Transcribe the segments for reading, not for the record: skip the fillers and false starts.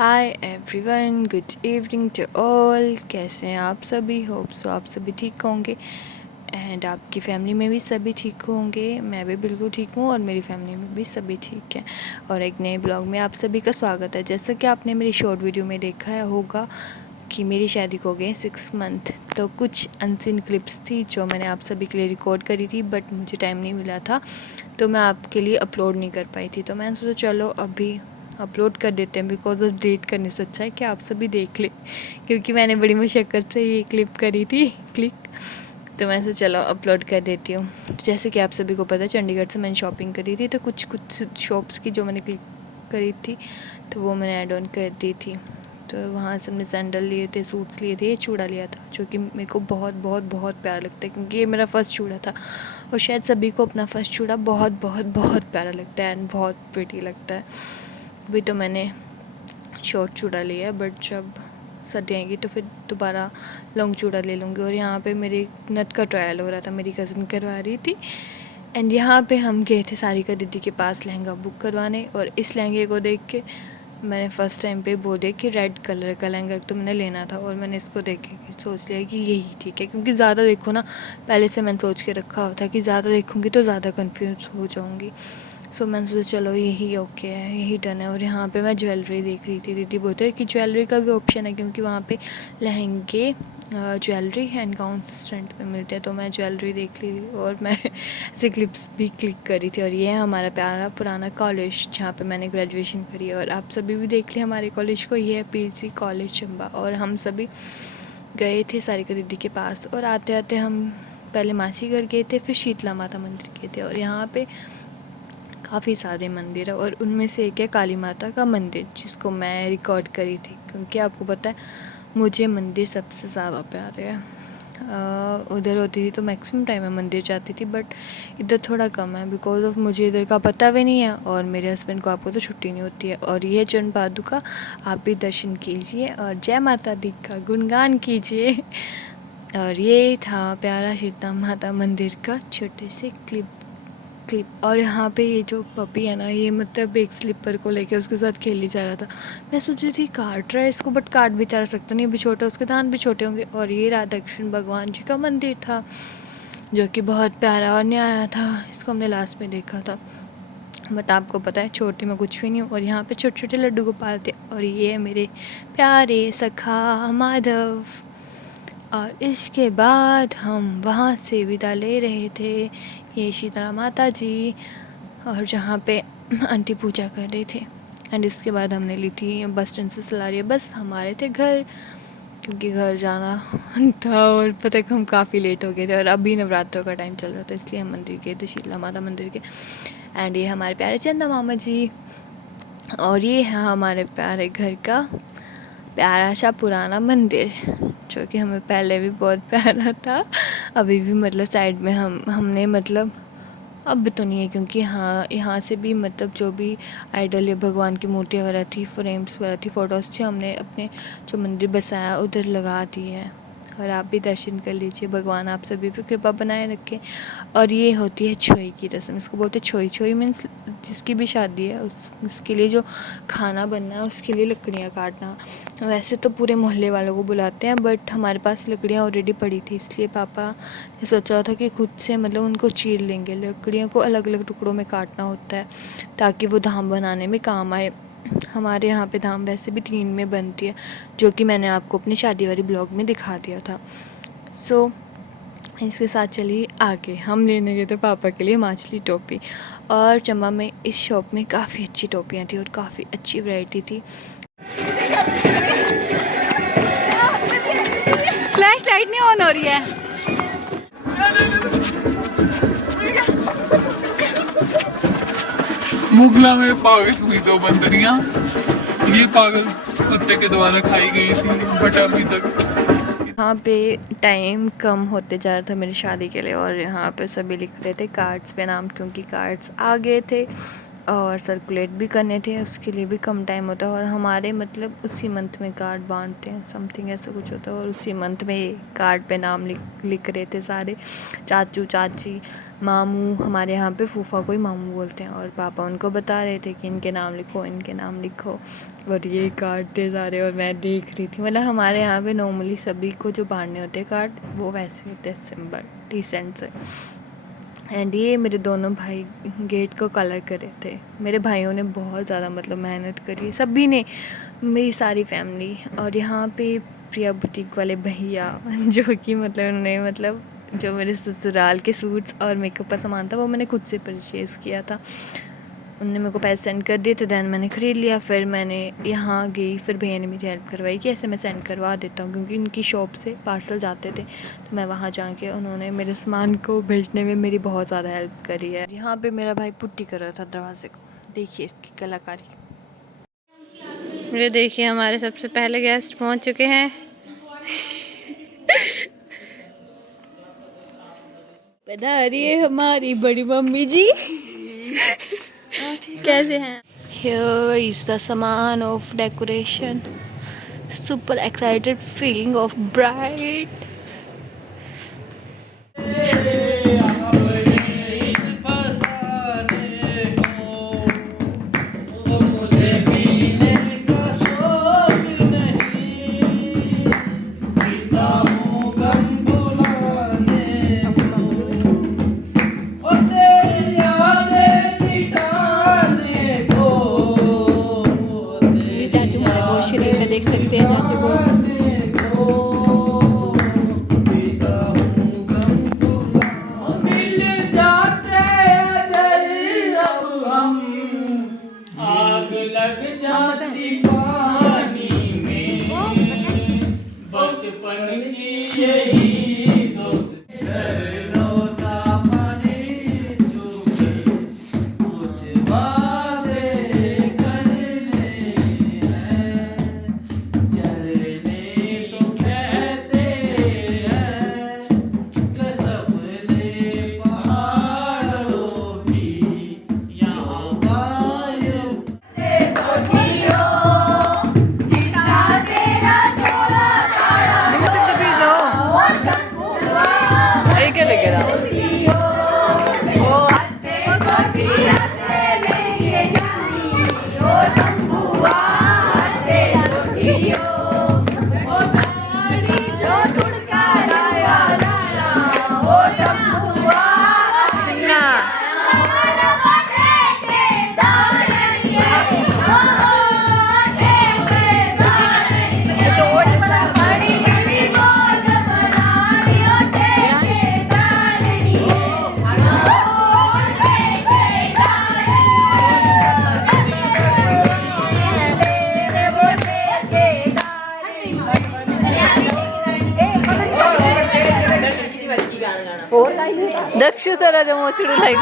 Hi everyone, good evening to all. कैसे हैं आप सभी? होप सो आप सभी ठीक होंगे एंड आपकी फैमिली में भी सभी ठीक होंगे। मैं भी बिल्कुल ठीक हूँ और मेरी फैमिली में भी सभी ठीक हैं। और एक नए ब्लॉग में आप सभी का स्वागत है। जैसा कि आपने मेरी शॉर्ट वीडियो में देखा है होगा कि मेरी शादी को हो गए 6 मंथ, तो कुछ अनसीन क्लिप्स थी जो मैंने आप सभी के लिए रिकॉर्ड करी थी, बट मुझे टाइम नहीं मिला था तो मैं आपके लिए अपलोड नहीं कर पाई थी। तो मैंने सोचा चलो अभी अपलोड कर देते हैं, बिकॉज ऑफ डिलीट करने से अच्छा है कि आप सभी देख लें, क्योंकि मैंने बड़ी मुशक्क़त से ये क्लिप करी थी क्लिक। तो मैं सोचा चलो अपलोड कर देती हूँ। तो जैसे कि आप सभी को पता है, चंडीगढ़ से मैंने शॉपिंग करी थी, तो कुछ शॉप्स की जो मैंने क्लिक करी थी तो वो मैंने ऐड ऑन कर दी थी। तो वहाँ से हमने सैंडल लिए थे, सूट्स लिए थे, ये चूड़ा लिया था जो कि मेरे को बहुत बहुत बहुत प्यारा लगता है, क्योंकि ये मेरा फ़र्स्ट चूड़ा था और शायद सभी को अपना फ़र्स्ट चूड़ा बहुत बहुत बहुत प्यारा लगता है एंड बहुत प्रिटी लगता है। अभी तो मैंने शॉर्ट चूड़ा लिया है, बट जब सर्दी आएगी तो फिर दोबारा लॉन्ग चूड़ा ले लूँगी। और यहाँ पे मेरे नथ का ट्रायल हो रहा था, मेरी कज़न करवा रही थी एंड यहाँ पे हम गए थे सारिका दीदी के पास लहंगा बुक करवाने। और इस लहंगे को देख के मैंने फ़र्स्ट टाइम पे वो देख कि रेड कलर का लहंगा एक तो मैंने लेना था, और मैंने इसको देख के सोच लिया कि यही ठीक है, क्योंकि ज़्यादा देखो ना, पहले से मैंने सोच के रखा होता है कि ज़्यादा देखूँगी तो ज़्यादा कन्फ्यूज़ हो जाऊँगी। सो मैंने सोचा चलो यही ओके है, यही डन है। और यहाँ पे मैं ज्वेलरी देख रही थी, दीदी बोलते हैं कि ज्वेलरी का भी ऑप्शन है, क्योंकि वहाँ पे लहंगे, ज्वेलरी एंड गाउन्स रेंट पे मिलते हैं। तो मैं ज्वेलरी देख ली और मैं ऐसे क्लिप्स भी क्लिक करी थी। और ये है हमारा प्यारा पुराना कॉलेज जहाँ पे मैंने ग्रेजुएशन करी है, और आप सभी भी देख लिया हमारे कॉलेज को। ये है पीसी कॉलेज चंबा। और हम सभी गए थे सारिका दीदी के पास, और आते आते हम पहले मासी घर गए थे, फिर शीतला माता मंदिर गए थे। और यहाँ पे काफ़ी सारे मंदिर है, और उनमें से एक है काली माता का मंदिर, जिसको मैं रिकॉर्ड करी थी, क्योंकि आपको पता है मुझे मंदिर सबसे ज़्यादा प्यारे है। उधर होती थी तो मैक्सिमम टाइम मैं मंदिर जाती थी, बट इधर थोड़ा कम है बिकॉज ऑफ मुझे इधर का पता भी नहीं है, और मेरे हस्बैंड को आपको तो छुट्टी नहीं होती है। और ये चरण पादुका आप भी दर्शन कीजिए और जय माता दी का गुणगान कीजिए। और ये था प्यारा शीतला माता मंदिर का छोटे से क्लिप। और यहाँ पे ये जो पपी है ना, ये मतलब एक स्लीपर को लेके उसके साथ खेली जा रहा था। मैं सोच रही थी काट रहा है इसको, बट काट भी जा सकता नहीं, अभी छोटा, उसके दांत भी छोटे होंगे। और ये राधा कृष्ण भगवान जी का मंदिर था जो कि बहुत प्यारा और न्यारा था। इसको हमने लास्ट में देखा था, बट आपको पता है छोटी मैं कुछ भी नहीं हूँ। और यहाँ पे छोटे छोटे लड्डू गोपाल थे, और ये है मेरे प्यारे सखा माधव। और इसके बाद हम वहाँ से विदा ले रहे थे, ये शीतला माता जी, और जहाँ पे आंटी पूजा कर रहे थे। एंड इसके बाद हमने ली थी बस स्टैंड से सलारिया बस, हमारे थे घर, क्योंकि घर जाना था। और पता है हम काफ़ी लेट हो गए थे, और अभी नवरात्रों का टाइम चल रहा था, इसलिए हम मंदिर गए थे, शीतला माता मंदिर के। एंड ये हमारे प्यारे चंदा मामा जी, और ये है हमारे प्यारे घर का प्यारा सा पुराना मंदिर, जो कि हमें पहले भी बहुत प्यारा था। अभी भी मतलब साइड में हमने मतलब अब तो नहीं है, क्योंकि यहाँ से भी मतलब जो भी आइडल या भगवान की मूर्तियाँ वगैरह थी, फ्रेम्स वगैरह थी, फ़ोटोज़ थी, हमने अपने जो मंदिर बसाया उधर लगा दी है। और आप भी दर्शन कर लीजिए, भगवान आप सभी पे कृपा बनाए रखें। और ये होती है छोई की रस्म, इसको बोलते हैं छोई। छोई मीन्स जिसकी भी शादी है उसके लिए जो खाना बनना है, उसके लिए लकड़ियाँ काटना। वैसे तो पूरे मोहल्ले वालों को बुलाते हैं, बट हमारे पास लकड़ियाँ ऑलरेडी पड़ी थी, इसलिए पापा ने सोचा था कि खुद से मतलब उनको चीर लेंगे। लकड़ियों को अलग अलग टुकड़ों में काटना होता है ताकि वो धाम बनाने में काम आए। हमारे यहाँ पे धाम वैसे भी 3 में बनती है, जो कि मैंने आपको अपनी शादी वाली ब्लॉग में दिखा दिया था। सो इसके साथ चलिए आगे, हम लेने गए थे पापा के लिए माछली टोपी। और चंबा में इस शॉप में काफ़ी अच्छी टोपियाँ थी और काफ़ी अच्छी वैरायटी थी। फ्लैश लाइट नहीं ऑन हो रही है। मुगला में पागल हुई 2 बंदरियां, ये पागल कुत्ते के द्वारा खाई गई थी, बट अभी तक यहाँ पे टाइम कम होते जा रहा था मेरी शादी के लिए, और यहाँ पे सभी लिख रहे थे कार्ड्स पे नाम, क्योंकि कार्ड्स आ गए थे और सर्कुलेट भी करने थे, उसके लिए भी कम टाइम होता है। और हमारे मतलब उसी मंथ में कार्ड बांटते हैं, समथिंग ऐसा कुछ होता है। और उसी मंथ में ये कार्ड पे नाम लिख रहे थे सारे, चाचू चाची मामू, हमारे यहाँ पे फूफा को ही मामू बोलते हैं। और पापा उनको बता रहे थे कि इनके नाम लिखो, इनके नाम लिखो। और ये कार्ड थे सारे, और मैं देख रही थी। मतलब हमारे यहाँ पे नॉर्मली सभी को जो बांटने होते हैं कार्ड, वो वैसे होते हैं सिंपल डिसेंट से। एंड ये मेरे दोनों भाई गेट को कलर कर रहे थे। मेरे भाइयों ने बहुत ज़्यादा मतलब मेहनत करी, सभी ने, मेरी सारी फैमिली। और यहाँ पे प्रिया बुटीक वाले भैया जो कि मतलब उन्होंने मतलब जो मेरे ससुराल के सूट्स और मेकअप का सामान था वो मैंने खुद से परचेज़ किया था। उन्होंने मेरे को पैसे सेंड कर दिए, तो दैन मैंने ख़रीद लिया। फिर मैंने यहाँ गई, फिर भैया ने मेरी हेल्प करवाई कि ऐसे मैं सेंड करवा देता हूँ, क्योंकि उनकी शॉप से पार्सल जाते थे। तो मैं वहाँ जाके, उन्होंने मेरे सामान को भेजने में मेरी बहुत ज़्यादा हेल्प करी है। यहाँ पे मेरा भाई पुट्टी कर रहा था दरवाजे को, देखिए इसकी कलाकारी। ये देखिए हमारे सबसे पहले गेस्ट पहुँच चुके हैं। पधारिए हमारी बड़ी मम्मी जी। कैसे हैं? Here is the saman of decoration. Super excited, feeling of bright. देख सकते हैं चाचू को। मिल जाते अब हम, आग लग जाती पानी में, बचपन की यही दोस्त। दक्ष सर मोचड़ू लाइक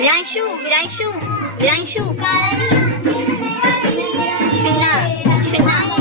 विरांशु विरांशु विरांशु सुनना सुनना और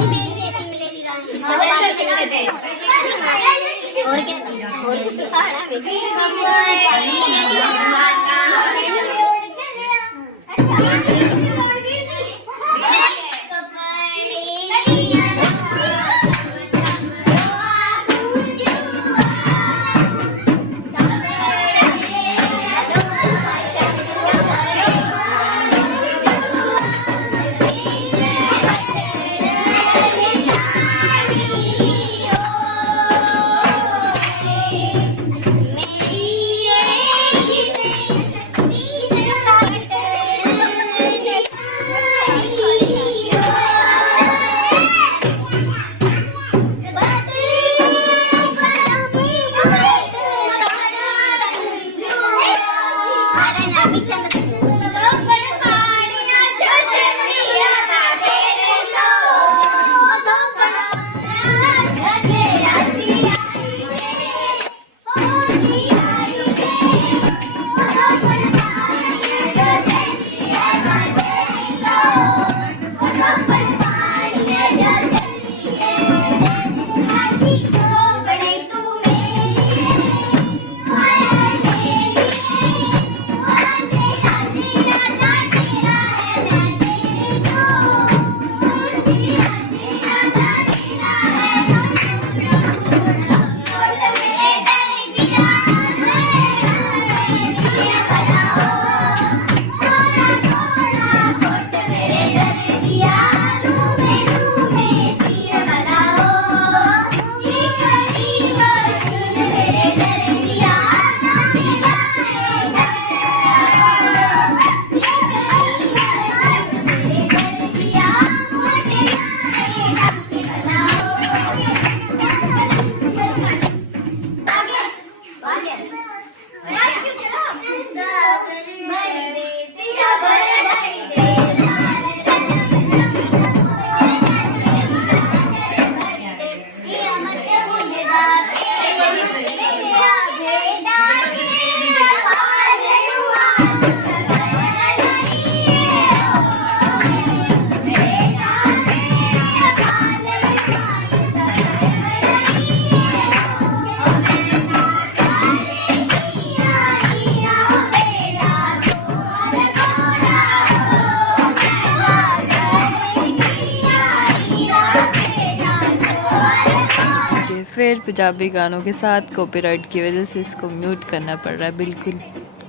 फिर पंजाबी गानों के साथ कॉपीराइट की वजह से इसको म्यूट करना पड़ रहा है, बिल्कुल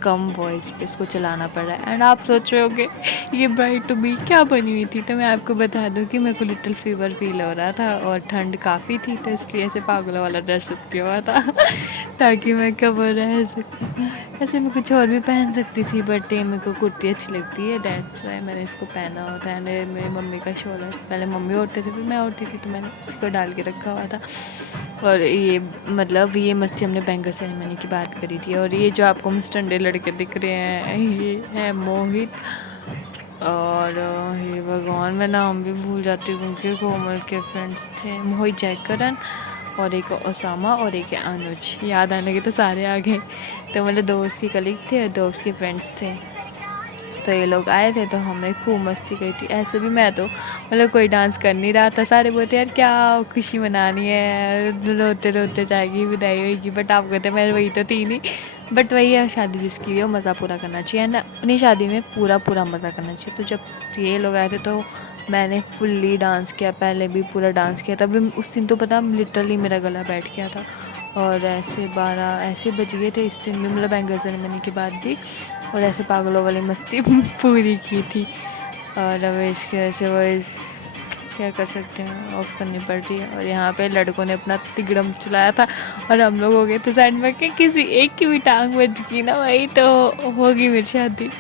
कम वॉइस पे इसको चलाना पड़ रहा है। एंड आप सोच रहे होगे ये ब्राइड टू बी क्या बनी हुई थी, तो मैं आपको बता दूं कि मेरे को लिटिल फीवर फील हो रहा था और ठंड काफ़ी थी, तो इसलिए ऐसे पागलों वाला ड्रेसअप किया हुआ था ताकि मैं कवर रह सकूँ। ऐसे मैं कुछ और भी पहन सकती थी बट ये मेरे को कुर्ती अच्छी लगती है, दैट्स वाई मैंने इसको पहना हुआ था। एंड मेरी मम्मी का शॉल है, पहले मम्मी ओढ़ते थे फिर मैं ओढ़ती थी, तो मैंने इसी को डाल के रखा हुआ था। और ये मतलब ये मस्ती हमने बैंगल सेरेमनी की बात करी थी। और ये जो आपको मुस्टंडे लड़के दिख रहे हैं ये है मोहित, और ये भगवान मैं नाम भी भूल जाती हूँ क्योंकि कोमल के फ्रेंड्स थे, मोहित जयकरण और एक ओसामा और एक अनुज, याद आने के तो सारे आ गए। तो मतलब दोस्त के कलीग थे और दोस्त के फ्रेंड्स थे, तो ये लोग आए थे तो हमने खूब मस्ती करी थी। ऐसे भी मैं तो मतलब कोई डांस कर नहीं रहा था, सारे बोलते यार क्या खुशी मनानी है, रोते रोते जाएगी विदाई होगी, बट आप कहते मैं वही तो थी नहीं। बट वही है, शादी जिसकी भी हो मज़ा पूरा करना चाहिए एंड अपनी शादी में पूरा मज़ा करना चाहिए। तो जब ये लोग आए थे तो मैंने फुल्ली डांस किया, पहले भी पूरा डांस किया, तभी उस दिन तो पता लिटरली मेरा गला बैठ गया था। और ऐसे 12 ऐसे बज गए थे इस दिन भी, मतलब बैंगल सेरेमनी के बाद भी, और ऐसे पागलों वाली मस्ती पूरी की थी। और अब इसकी वजह से वॉइस क्या कर सकते हैं, ऑफ करनी पड़ रही है। और यहाँ पे लड़कों ने अपना तिगड़म चलाया था और हम लोग हो गए थे साइड में कि किसी एक की भी टांग बच गई ना वही तो होगी मेरी शादी।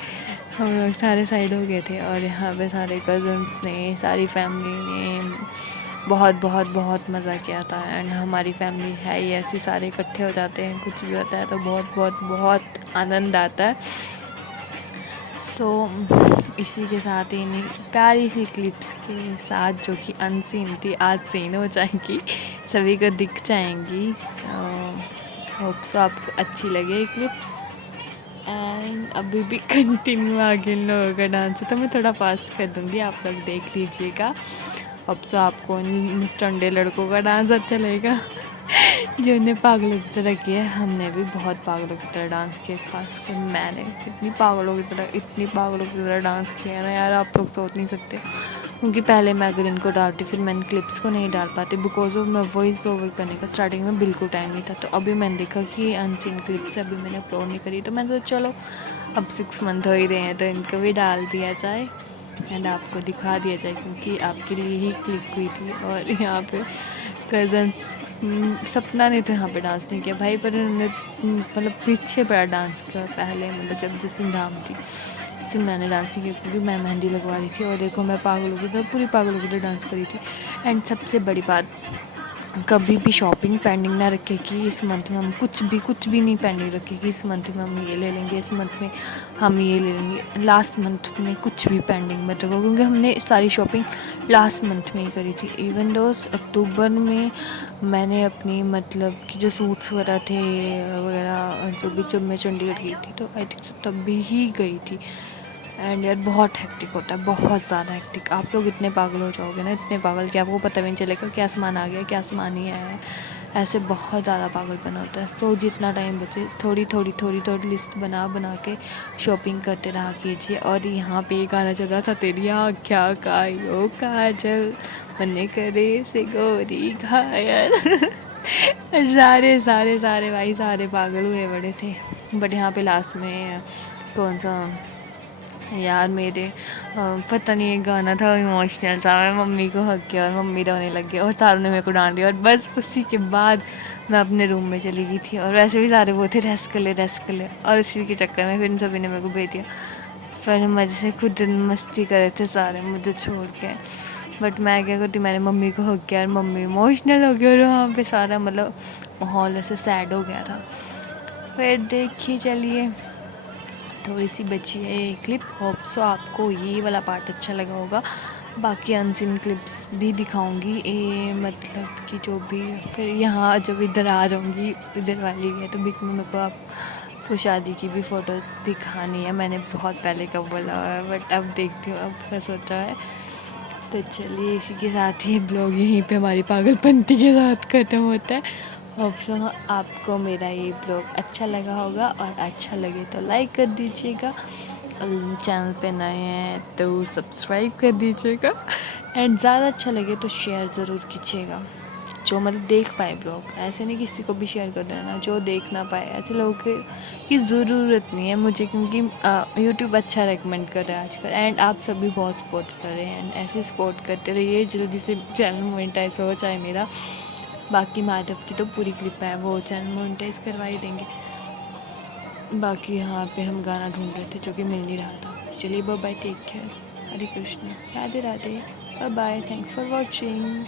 हम लोग सारे साइड हो गए थे और यहाँ पे सारे कज़न्स ने, सारी फैमिली ने बहुत बहुत बहुत मज़ा किया था। एंड हमारी फैमिली है ही ऐसी, सारे इकट्ठे हो जाते हैं, कुछ भी होता है तो बहुत बहुत बहुत आनंद आता है। सो इसी के साथ ही नहीं प्यारी सी क्लिप्स के साथ जो कि अनसीन थी आज सीन हो जाएंगी, सभी को दिख जाएंगी। होप सो आपको अच्छी लगे क्लिप्स। एंड अभी भी कंटिन्यू आगे इन लोगों का डांस है तो मैं थोड़ा फास्ट कर दूँगी, आप लोग देख लीजिएगा। होप सो आपको इन स्टंडे लड़कों का डांस अच्छा लगेगा जो उन्हें पागलों की तरह किया। हमने भी बहुत पागलों की तरह डांस किया, खासकर मैंने इतनी पागलों की तरह डांस किया ना यार, आप लोग सोच नहीं सकते। क्योंकि पहले मैं अगर इनको डालती फिर मैं इन क्लिप्स को नहीं डाल पाती बिकॉज ऑफ मैं वॉइस ओवर करने का स्टार्टिंग में बिल्कुल टाइम नहीं था। तो अभी मैंने देखा कि अनसीन क्लिप्स अभी मैंने अपलोड नहीं करी तो मैंने सोचा चलो अब 6 मंथ हो ही रहे हैं तो इनको भी डाल दिया जाए एंड आपको दिखा दिया जाए, क्योंकि आपके लिए ही क्लिक हुई थी। और यहाँ पे कज़न्स सपना ने तो यहाँ पे डांस नहीं किया भाई, पर उन्होंने मतलब पीछे बड़ा डांस किया पहले, मतलब जब जिस धाम थी उससे मैंने डांस नहीं किया क्योंकि मैं मेहंदी लगवा रही थी। और देखो मैं पागलों की तरह पूरी पागलों की तरह डांस करी थी। एंड सबसे बड़ी बात, कभी भी शॉपिंग पेंडिंग ना रखे कि इस मंथ में हम कुछ भी नहीं पेंडिंग रखे कि इस मंथ में हम ये ले लेंगे, इस मंथ में हम ये ले लेंगे। लास्ट मंथ में कुछ भी पेंडिंग मत रखो क्योंकि हमने सारी शॉपिंग लास्ट मंथ में ही करी थी। इवन दो अक्टूबर में मैंने अपनी मतलब कि जो सूट्स वगैरह थे वगैरह जो भी, जब मैं चंडीगढ़ गई थी तो आई थिंक तब भी ही गई थी। एंड यार बहुत हेक्टिक होता है, बहुत ज़्यादा हेक्टिक। आप लोग इतने पागल हो जाओगे ना, इतने पागल कि आपको पता भी नहीं चलेगा क्या सामान आ गया क्या सामान नहीं आया है। ऐसे बहुत ज़्यादा पागलपन होता है। सो जितना टाइम बचे थोड़ी लिस्ट बना के शॉपिंग करते रहा कीजिए। और यहाँ पे गाना चल रहा था, तेरी आँख्या कायो काजल मने करे से गोरी घायल सारे भाई सारे पागल हुए बड़े थे। बट यहाँ पे लास्ट में कौन सा यार मेरे पता नहीं एक गाना था इमोशनल सा, मैं मम्मी को हक किया और मम्मी रोने लग गई और तारू ने मेरे को डांट दिया। और बस उसी के बाद मैं अपने रूम में चली गई थी। और वैसे भी सारे वो थे रेस्ट कर ले और उसी के चक्कर में फिर इन सभी ने मेरे को भेज दिया। फिर मज़े से खुद मस्ती कर रहे थे सारे मुझे छोड़ के। बट मैं क्या करती, मैंने मम्मी को हक किया और मम्मी इमोशनल हो गई और वहाँ पे सारा मतलब माहौल ऐसे सैड हो गया था। फिर देखिए चलिए थोड़ी सी बची है ये क्लिप। होप सो आपको ये वाला पार्ट अच्छा लगा होगा। बाकी अनसीन क्लिप्स भी दिखाऊंगी ये मतलब कि जो भी। फिर यहाँ जब इधर आ जाऊँगी इधर वाली है तो बीच में मेरे को आपको शादी की भी फ़ोटोज़ दिखानी है। मैंने बहुत पहले का बोला हुआ है बट अब देखती हूँ अब क्या सोचा है। तो चलिए इसी के साथ ही ब्लॉग यहीं पे हमारी पागलपंती के साथ ख़त्म होता है। होप सो आपको मेरा ये ब्लॉग अच्छा लगा होगा और अच्छा लगे तो लाइक कर दीजिएगा, चैनल पे नए हैं तो सब्सक्राइब कर दीजिएगा एंड ज़्यादा अच्छा लगे तो शेयर ज़रूर कीजिएगा। जो मतलब देख पाए ब्लॉग, ऐसे नहीं किसी को भी शेयर कर देना जो देख ना पाए। ऐसे लोगों की ज़रूरत नहीं है मुझे क्योंकि यूट्यूब अच्छा रेकमेंड कर रहा है आजकल एंड आप सभी बहुत सपोर्ट कर रहे हैं एंड ऐसे सपोर्ट करते रहिए। जल्दी से चैनल मोनेटाइज हो जाए मेरा। बाकी माधव की तो पूरी क्लिप है, वो चैनल मोनेटाइज करवा ही देंगे। बाकी यहाँ पे हम गाना ढूंढ रहे थे जो कि मिल नहीं रहा था। चलिए bye bye, take care, Hare Krishna, Radhe Radhe, bye bye, thanks for watching.